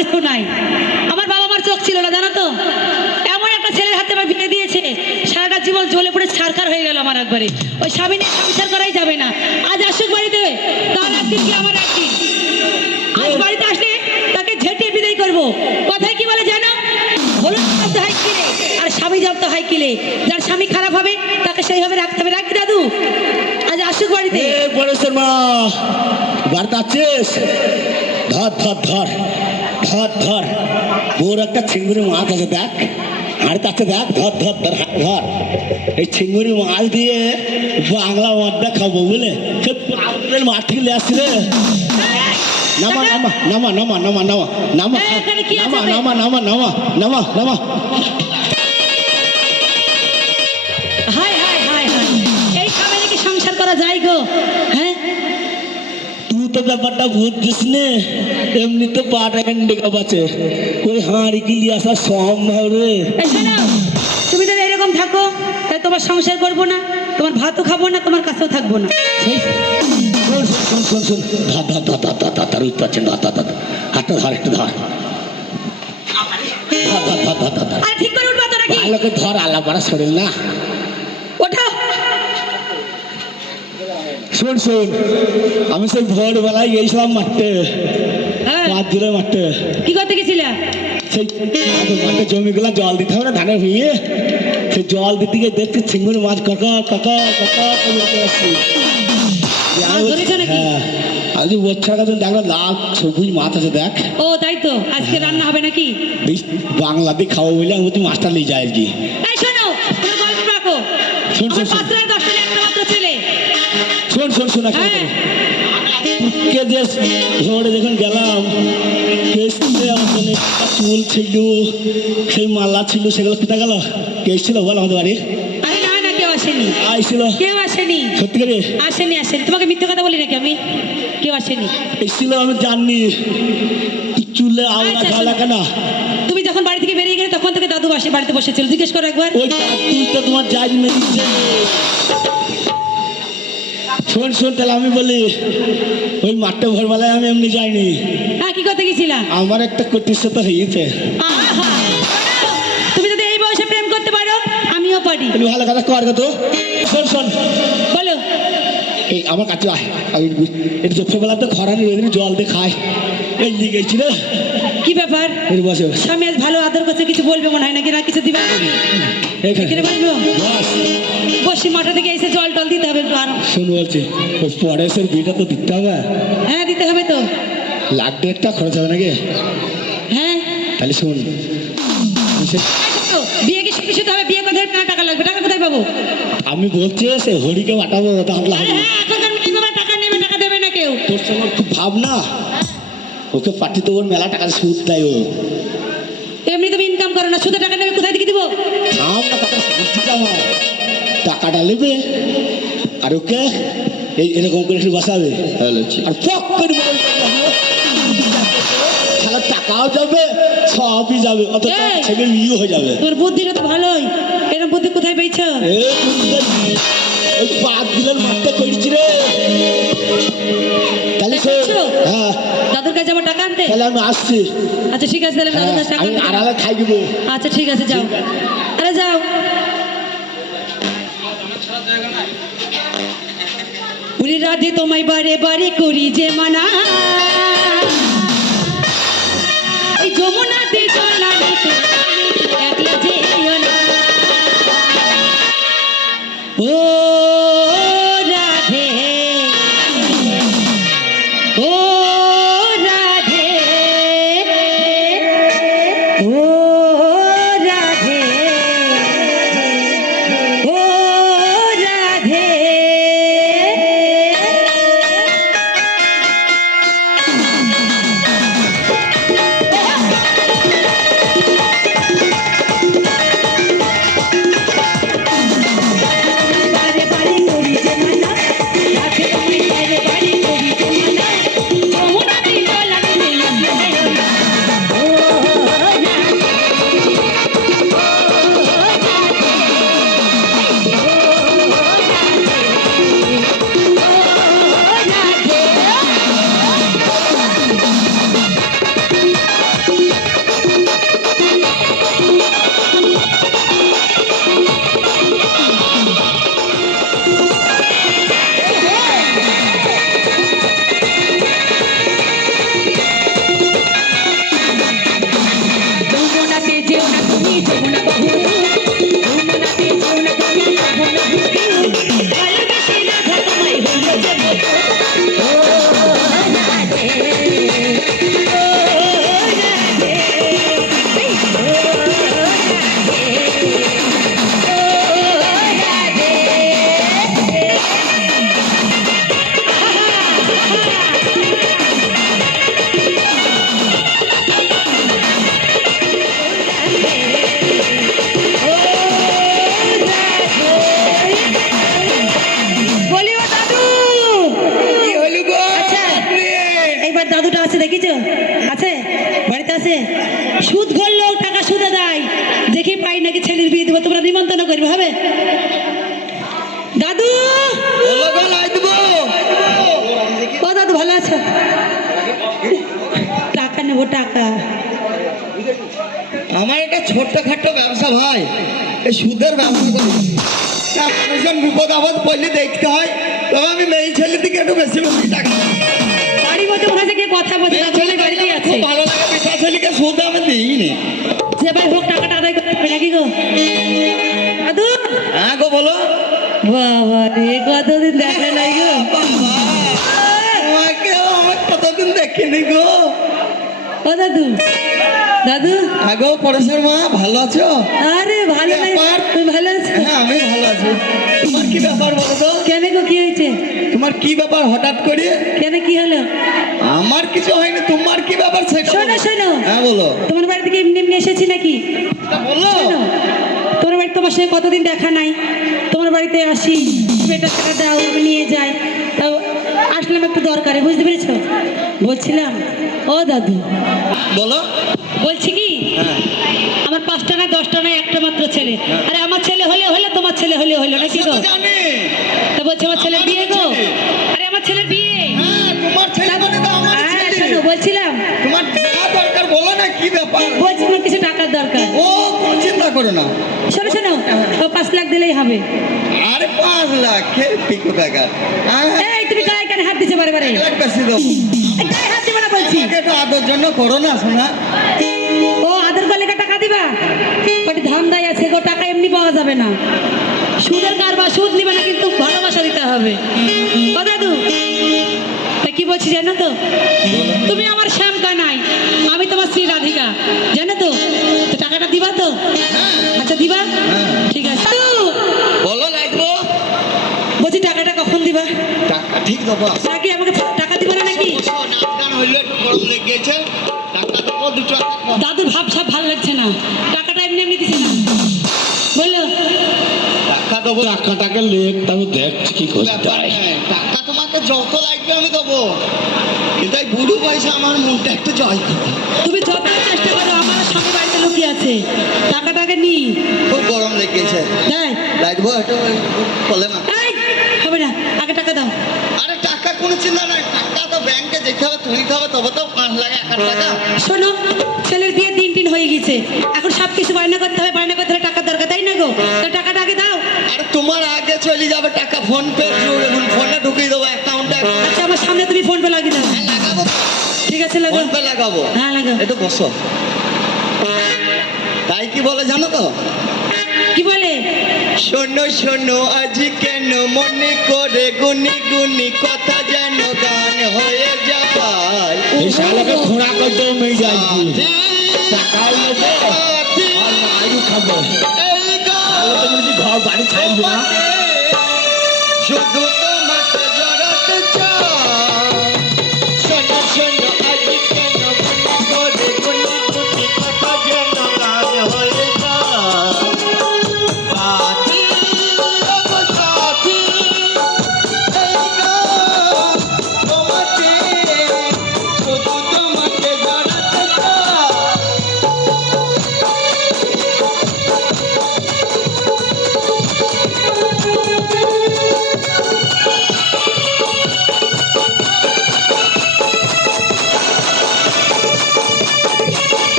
কিছু নাই। আমার বাবা মার চোখ ছিল না, জানো তো? এমন একটা ছেলের হাতে আমার বিয়ে দিয়েছে, সারাটা জীবন জ্বলে পড়ে ছারখার হয়ে গেল আমার একবারে। ওই স্বামী নিয়ে সংসার করাই যাবে না। আজ আসুক বাড়িতে তার একদিন কি আমার একদিন আজ বাড়িতে আসলে তাকে ঝেঁটিয়ে বিদায় করব। কথায় কি বলে জানো? হলুদ জব্দ হয় কিলে, আর স্বামী জব্দ হয় কিলে। যার স্বামী খারাপ হবে, তাকে সেইভাবে রাখতে হবে। রাখি দাদু? আজ আসুক বাড়িতে। এ পরেশের মা, বার্তা ধর ধর ধর। ধর ধর। ওর একটা ছিঙ্গুরি মাছ আছে দেখ। আর তাকে দেখ ধর ধর ধর ধর। এই চিংড়ি মাছ দিয়ে বাংলা মাছটা খাব বুঝলে? সে পাগলের মাঠ থেকে নিয়ে আসছি রে। নামা নামা নামা নামা নামা নামা নামা আছে? নামা নামা নামা নামা নামা। তো ব্যাপারটা বুঝছিস নে এমনি তো পাটা হ্যান্ডিক্যাপ আছে ওই হাঁড়ি গিলি আসা সম্ভব রে তুমি যদি এরকম থাকো তাহলে তোমার সংসার করব না তোমার ভাতও খাব না তোমার কাছেও থাকব না শোন শোন শোন শোন শোন ধর পারছেন। হাতটা একটু ধর ঠিক করে উঠবা তো নাকি ভালো করে ধর পাড়া শরীর না শোন শোন। আমি সেই ভোরবেলায় গেছিলাম মারতে হ্যাঁ। পাঁচ দিলে মারতে কি করতে গেছিলে? সেই মাঠে জমিগুলো জল দিতে হবে না ধানের ভুঁইয়ে। সেই জল দিতে গিয়ে দেখছি চিংড়ি মাছ কাকা কাকা কাকা? হ্যাঁ। আমি বছর কাছে দেখলাম লাল সবুজ মাছ আছে দেখ। ও তাই তো। আজকে রান্না হবে নাকি? এই বাংলা দিয়ে খাব বলে আমি মাছটা নিয়ে যায় আর কি। এই শোনো রাখো। শোন, শোন, শোন শোন শোন হ্যাঁ। কে যে ভোরে যখন গেলাম চুল ছিল সেই মালা ছিল সেগুলো কোথায় গেল? কে এসেছিল বল আমাদের বাড়ি আসেনি। আইছিল কেউ আসেনি। সত্যি করে? আসেনি আসেনি। তোমাকে মিথ্যে কথা বলি নাকি আমি? কেউ আসেনি। এসেছিল আমি জানি চুলে আওলা আচ্ছা, খাওয়া কেন তুমি যখন বাড়ি থেকে বেরিয়ে গেলে তখন থেকে দাদু বাসে বাড়িতে বসেছিল। জিজ্ঞেস করো একবার। ওই তোমার জাজ মেরেছে? শোন শোন তাহলে আমি বলি ওই মাঠটা ভোরবেলায় আমি এমনি যাইনি। হ্যাঁ কি কথা গেছিলাম আমার একটা কটির হয়েছে! তুমি যদি এই বয়সে প্রেম করতে পারো আমিও পারি। তুমি ভালো কথা কর তো। শোন শোন। বলো। এই আমার কাছে আয়। আমি এটা দুপুরবেলা তো খরানি রোদিন জল দিয়ে খাই। এই লিয়ে গেছি রে কি ব্যাপার? এই বসে। স্বামী আজ ভালো আদর করছে কিছু বলবে মনে হয় নাকি? না কিছু দিবে এখানে বসি মাঠা থেকে এসে জল টল দিতে আরও শোন বলছি পরেশের বিটা তো দিতে হবে। হ্যাঁ দিতে হবে তো। লাখ দেড়টা খরচ হবে নাকি? হ্যাঁ। তাহলে শোন। বিয়ে কি শিখে শুতে হবে? বিয়ে করতে হলে টাকা লাগবে? টাকা কোথায় পাবো? আমি বলছি সে হরিকে আরে হবে হ্যাঁ টাকা নেবে টাকা দেবে না কেউ। তোর সঙ্গে খুব ভাব না ওকে পাঠিয়ে তো ওর মেলা টাকা সুদ দেয় ও। এমনি তুমি ইনকাম করো না শুধু টাকা নেবে কোথায় থেকে দিব? টাকাটা নেবে। আর ওকে এই এরকম করে একটু বসাবে আর ফক করে বল তাহলে টাকাও যাবে সবই যাবে অত! ছেলে বিয়ে হয়ে যাবে তোমার বুদ্ধিটা তো ভালোই এরকম বুদ্ধি কোথায় পেয়েছ ওই পাঁচ দিনের মাঠটা করেছি রে তাহলে হ্যাঁ দাদুর কাছে আমার টাকা আনতে তাহলে আমি আসছি আচ্ছা ঠিক আছে তাহলে দাদুর কাছে টাকা। আড়ালে খাই দেবো আচ্ছা ঠিক আছে যাও আরে যাও উনি রাধে তোমায় বারে বারে করি যে মানা। এই যমুনাতে ছোট্টখাট্ট ব্যবসা ভাই। এই সুদের ব্যবসা করি বিপদ আপদ পড়লে দেখতে হয় তবে আমি মেয়ে ছেলের দিকে একটু বেশি বেশি টাকা কথা বলছে আগো পরেশের মা ভালো আছো? আরে ভালো নাই? তুমি ভালো আছো? হ্যাঁ আমি ভালো আছি। তোমার কি ব্যাপার বলো তো? কেন গো কি হয়েছে? তোমার কি ব্যাপার হঠাৎ করে? কেন কি হলো? আমার কিছু হয়নি তোমার কি ব্যাপার সেটা শোনো। শোনো। হ্যাঁ বলো। তোমার বাড়ি থেকে এমনি এমনি এসেছি নাকি? তা বলো। তোমার বাড়ি তোমার সঙ্গে কতদিন দেখা নাই? তোমার বাড়িতে আসি বেটা সেটা দাও আমি নিয়ে যাই। তাও আসলাম একটু দরকারে বুঝতে পেরেছ? বলছিলাম ও দাদু। বলো। বলছি কি আমার পাঁচটা না দশটা না একটা মাত্র ছেলে। আরে আমার ছেলে হলে হলে তোমার ছেলে হলে হলো নাকি গো? তো বলছে আমার ছেলের বিয়ে গো? আরে আমার বিয়ে। হ্যাঁ তোমার ছেলে মানে আমার হ্যাঁ ছেলে। শোনো বলছিলাম। তোমার যা দরকার বলো না কি ব্যাপার? বলছি আমার কিছু টাকার দরকার। ও তুমি চিন্তা করো না। শোনো শোনো ও পাঁচ লাখ দিলেই হবে। আরে পাঁচ লাখ কে টাকা? হ্যাঁ এই তুমি গায়ে কেন হাত দিচ্ছে বারে বারে? এক লাখ বেশি দেবো গায়ে হাত দিবে না বলছি। আমাকে আদর জন্য করো না শোনা। কা টাকা দিবা? কটি ধান্দাই আছে গো টাকা এমনি পাওয়া যাবে না। সুদের কারবার সুদ নিবে না কিন্তু ভালোবাসা দিতে হবে। ও দাদু তা কি বলছি জানো তো? তুমি আমার শ্যামকা নাই আমি তোমার শ্রী রাধিকা। জানো তো? তো টাকাটা দিবা তো? আচ্ছা দিবা? ঠিক আছে। বলো লাগবো। বলছি টাকাটা কখন দিবা? টাকা ঠিক দেবো। নাকি আমাকে টাকা দিবা না নাকি? হইলে গরম লেগে গেছে টাকা দেবো দুটো দাদুর ভাব সব ভালো লাগছে না। টাকাটা এমনি এমনি দিছে না। বলল টাকা দেবো টাকাটাকে লেখ তবে দেখ কি করতে হয় টাকা তোমাকে যত লাগবে আমি দেবো। কিন্তু এই বুড়ো পয়সা আমার মনটা একটু জয় করে তুমি যত চেষ্টা করো আমার স্বামী বাড়িতে লুকিয়ে আছে। টাকাটাকে নি। খুব গরম লেগেছে। দেয় লাগবো একটু বলে এই হবে না আগে টাকা দাও। আরে টাকা কোনো চিন্তা নাই টাকা তো ব্যাংকে যেতে হবে হবে তবে তো পাঁচ লাখ এক হাজার টাকা। শোনো ছেলের বিয়ে দিন দিন হয়ে গেছে। এখন সব কিছু বায়না করতে হবে বায়না করতে হলে টাকার দরকার তাই না গো? তো টাকাটা আগে দাও। আরে তোমার আগে চলে যাবে টাকা ফোন পে ফোনে ঢুকিয়ে দেবো অ্যাকাউন্টে আচ্ছা আমার সামনে তুমি ফোন পে লাগিয়ে দাও। হ্যাঁ লাগাবো। ঠিক আছে লাগো ফোন পে লাগাবো। হ্যাঁ লাগাও। একটু বসো। তাই কি বলে জানো তো? কি বলে? শোনো শোনো আজ কেন মনে করে গুনি গুনি কথা যেন গান হয়ে যায়? এই শালাকে খোঁড়া করতে মেয়ে যাইছি টাকাও নেব আর মাইরু খাব। এই গান তুমি যদি ঘর বাড়ি না। শুধু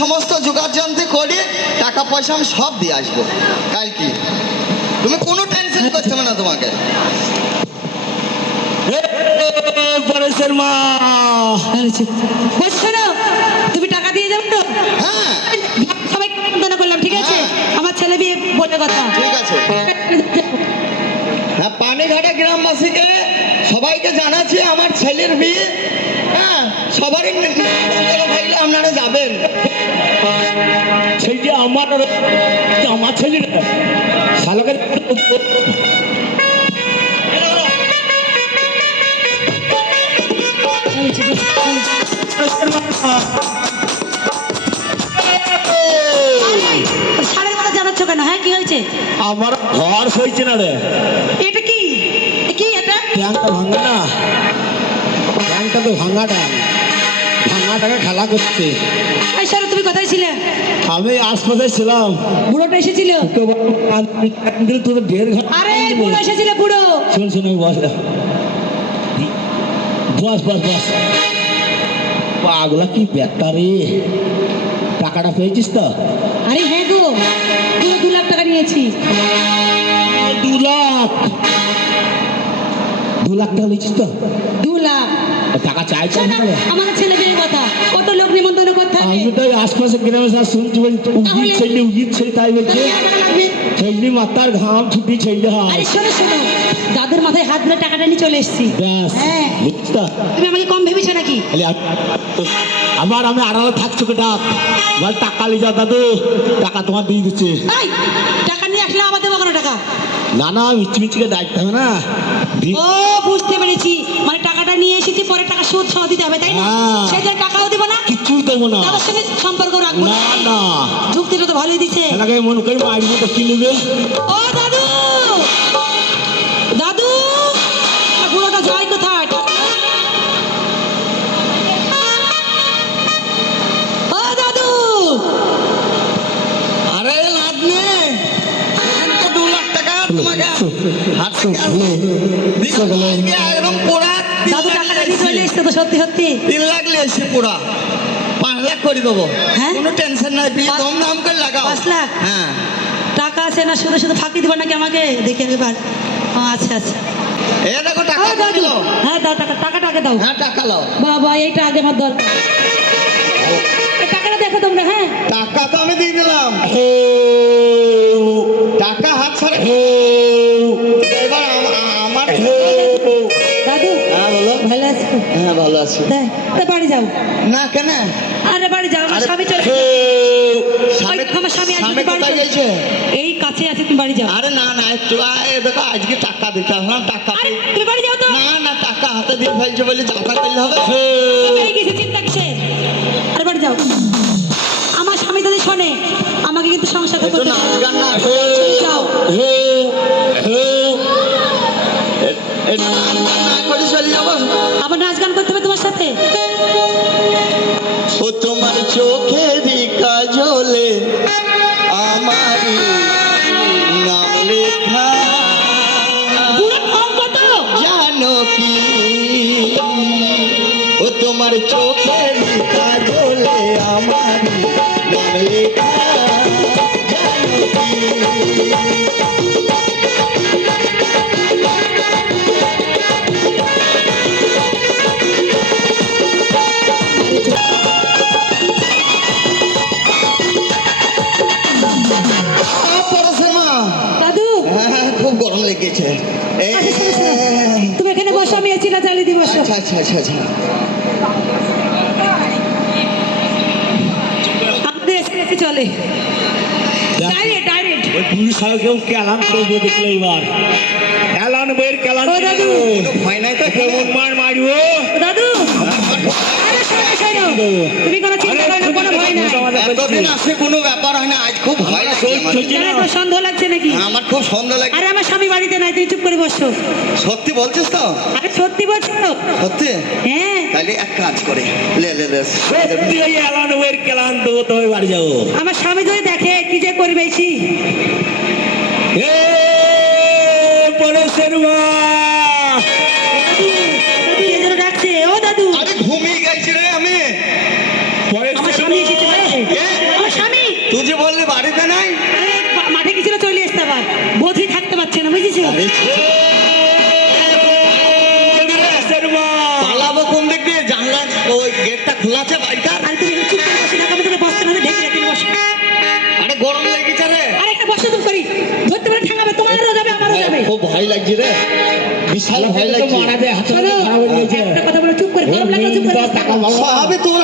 সমস্ত যোগাযন্ত্র করে টাকা পয়সা আমি সব দিয়ে আসব। কাল কি? তুমি কোনো টেনশন করতে হবে না তোমাকে? পরেশের মা। বলছো না? তুমি টাকা দিয়ে যাবে তো। হ্যাঁ। সবাই বন্দনা করলাম ঠিক আছে? হ্যাঁ। আমার ছেলে বিয়ে বলে কথা। ঠিক আছে। হ্যাঁ পানিঘাটা গ্রামবাসীকে সবাইকে জানাচ্ছি আমার ছেলের বিয়ে হ্যাঁ সবারই আপনারা যাবেন? সেই যে আমার আমার ছেলে শালকে সাড়ের কেন? হ্যাঁ কি হয়েছে? আমার ঘর সইছে না রে। এটা কি? কি এটা? ট্যাঙ্কটা ভাঙা না। ট্যাঙ্কটা তো ভাঙা ট্যাঙ্ক ভাঙাটাকে খেলা এই সারা তুমি কোথায় ছিলে? আমি আশপাশে ছিলাম। বুড়োটা এসেছিল? তো দিল তো দেড় ঘণ্টা আরে বুড়ো এসেছিল বুড়ো। শোন শোন আমি বস বস। বস বস পাগলা কি রে? টাকাটা পেয়েছিস তো? আরে হ্যাঁ গো দু লাখ টাকা নিয়েছি। দু লাখ? লাখ টাকা নিয়েছিস তো? দু লাখ টাকা চাইছে শোনো, আমার ছেলে কথা। কত লোক নিমন্ত্রণ করতে হবে আমি তো আশপাশে গ্রামে সব শুনছি বলছি উগির ছেলে উগির ছেলে তাই বলছে। তাহলে আর টাকা লাগবে? ছেলে মাতার ঘাম ছুটি ছেলে হাত আরে শোনো শোনো। দাদুর মাথায় হাত ধরে টাকাটা নিয়ে চলে এসেছি। হ্যাঁ। তুমি আমাকে কম ভেবেছো নাকি? আমি আড়ালে থাকছো বল টাকা নিয়ে যাও দাদু। টাকা তোমার দিয়ে দিচ্ছে। টাকা নিয়ে আসলে আবার দেবো কোনো টাকা? না না মিষ্টি মিষ্টিকে দায়িত্ব হবে না? ও বুঝতে পেরেছি। মানে টাকাটা নিয়ে এসেছি পরে টাকা সুদ সহ দিতে হবে তাই না? হ্যাঁ। সেই যে টাকাও দেবো না কিছুই দেবো না। দাদার সঙ্গে সম্পর্ক রাখব না। না যুক্তিটা তো ভালোই দিছে। এলাকায় মন কই তো কি নেবে। ও দাদু একদম পোড়া দাদু টাকাটা নিয়ে চলে এসছে তো সত্যি সত্যি তিন লাখ পোড়া পাঁচ লাখ করে দেবো হ্যাঁ? কোনো টেনশন নাই বিয়ে দম দাম করে লাগাও। পাঁচ লাখ? হ্যাঁ। টাকা আছে না শুধু শুধু ফাঁকি দিবা নাকি আমাকে? দেখে এবার। আচ্ছা আচ্ছা। এ দেখো টাকা ও হ্যাঁ দাও টাকা আগে দাও। হ্যাঁ টাকা লাও বাবা এইটা আগে আমার দরকার। গেছে এই কাছে আছে তুমি বাড়ি যাও। আরে না না একটু আয়, দেখো আজকে টাকা দিতে না টাকা আরে তুমি বাড়ি যাও তো। না না টাকা হাতে দিয়ে ফেলছো বলে যাতা করলে হবে? এই গেছে চিন্তা করছে আরে বাড়ি যাও। আমার স্বামী যদি শোনে আমাকে কিন্তু সংসার করতে না গান না যাও। চলে। ডাইরেক্ট ডাইরেক্ট ওই পুলিশ সাহেব কেউ কেলান করব দেখলে এবার? কেলান বইয়ের কেলান ও দাদু। কোনো ভয় নাই তো কেমন মার মারবো? দাদু। আরে শোনো শোনো। তুমি কোনো চিন্তা করো না কোনো ভয় নাই। এতদিন আসে কোনো ব্যাপার হয় না আজ খুব ভয় লাগছে সন্দেহ নাকি? আমার খুব সন্দেহ লাগে। আরে আমার স্বামী বাড়িতে নাই তুই চুপ করে বসো। সত্যি বলছিস তো? আরে সত্যি বলছো? তো সত্যি? হ্যাঁ। তাহলে এক কাজ করে লে লে লে সত্যি ওই এলান বইয়ের কেলান তো তবে বাড়ি যাব আমার স্বামী যদি দেখে কি যে করবে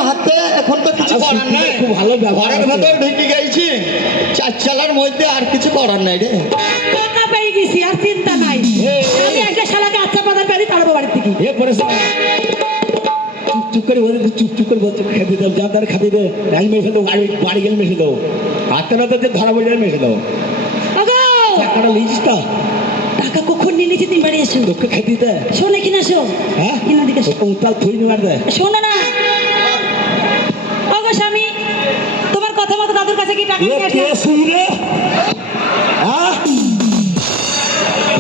হাতে এখন তো কিছু করার খুব ভালো চার চালার মধ্যে আর কিছু করার নাই রে টাকা আর চিন্তা নাই। আমি একটা শালাকে আচ্ছা পাতার পেয়ে তাড়াবো বাড়ির থেকে এ পরেছে চুপ করে বলে চুপ চুপ করে বলতে খেতে দাও যা তার খাতে দে আমি মেশে দাও বাড়ি বাড়ি গেলে মেশে দাও। হাতে তো যে ধরা পড়ে মেশে দাও। টাকাটা লিখিস তো টাকা কখন নিয়ে নিয়েছি তুমি বাড়ি এসো। তোকে খেতে দে শোনে কিনা শো। হ্যাঁ? কিনা দিকে শো। উত্তাল থুই মার দে। শোনো না। ওগো স্বামী তোমার কথা মতো দাদুর কাছে কি টাকা নিয়ে কে আসো? শুনলে? হ্যাঁ?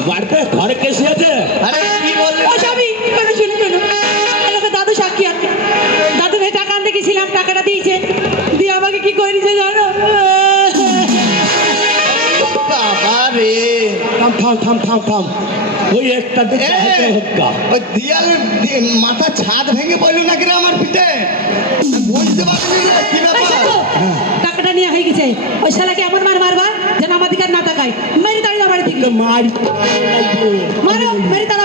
বাড়িতে ঘরে কে শুয়েছে? আরে কি বললে? ও স্বামী শোনো শুনো শোনো এলাকা দাদু সাক্ষী আছে। দাদু ভাই টাকা আনতে গেছিলাম টাকাটা দিয়েছে। দিয়ে আমাকে কি করে দিয়েছে জানো? বাবা রে। থাম থাম থাম থাম থাম। ওই একটা দিকে এ, হাতে হক্কা ওই দিয়াল মাথা ছাদ ভেঙে পড়ল নাকি রে আমার পিঠে? বুঝতে পারিনি রে কি ব্যাপার? টাকাটা নিয়ে হয়ে গেছে। ওই শালাকে এমন মার মারবা যেন আমার দিকে না তাকায়। মেরি মারবো মারো মেরে তারা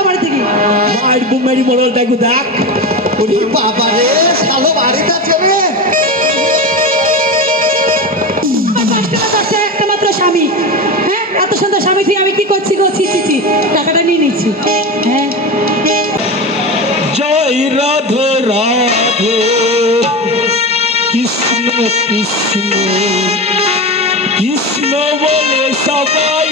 স্বামী হ্যাঁ এত সুন্দর স্বামী তুই আমি কি করছি গো ছি ছি টাকাটা নিয়ে নিচ্ছি কৃষ্ণ কৃষ্ণ কৃষ্ণ বলে সবাই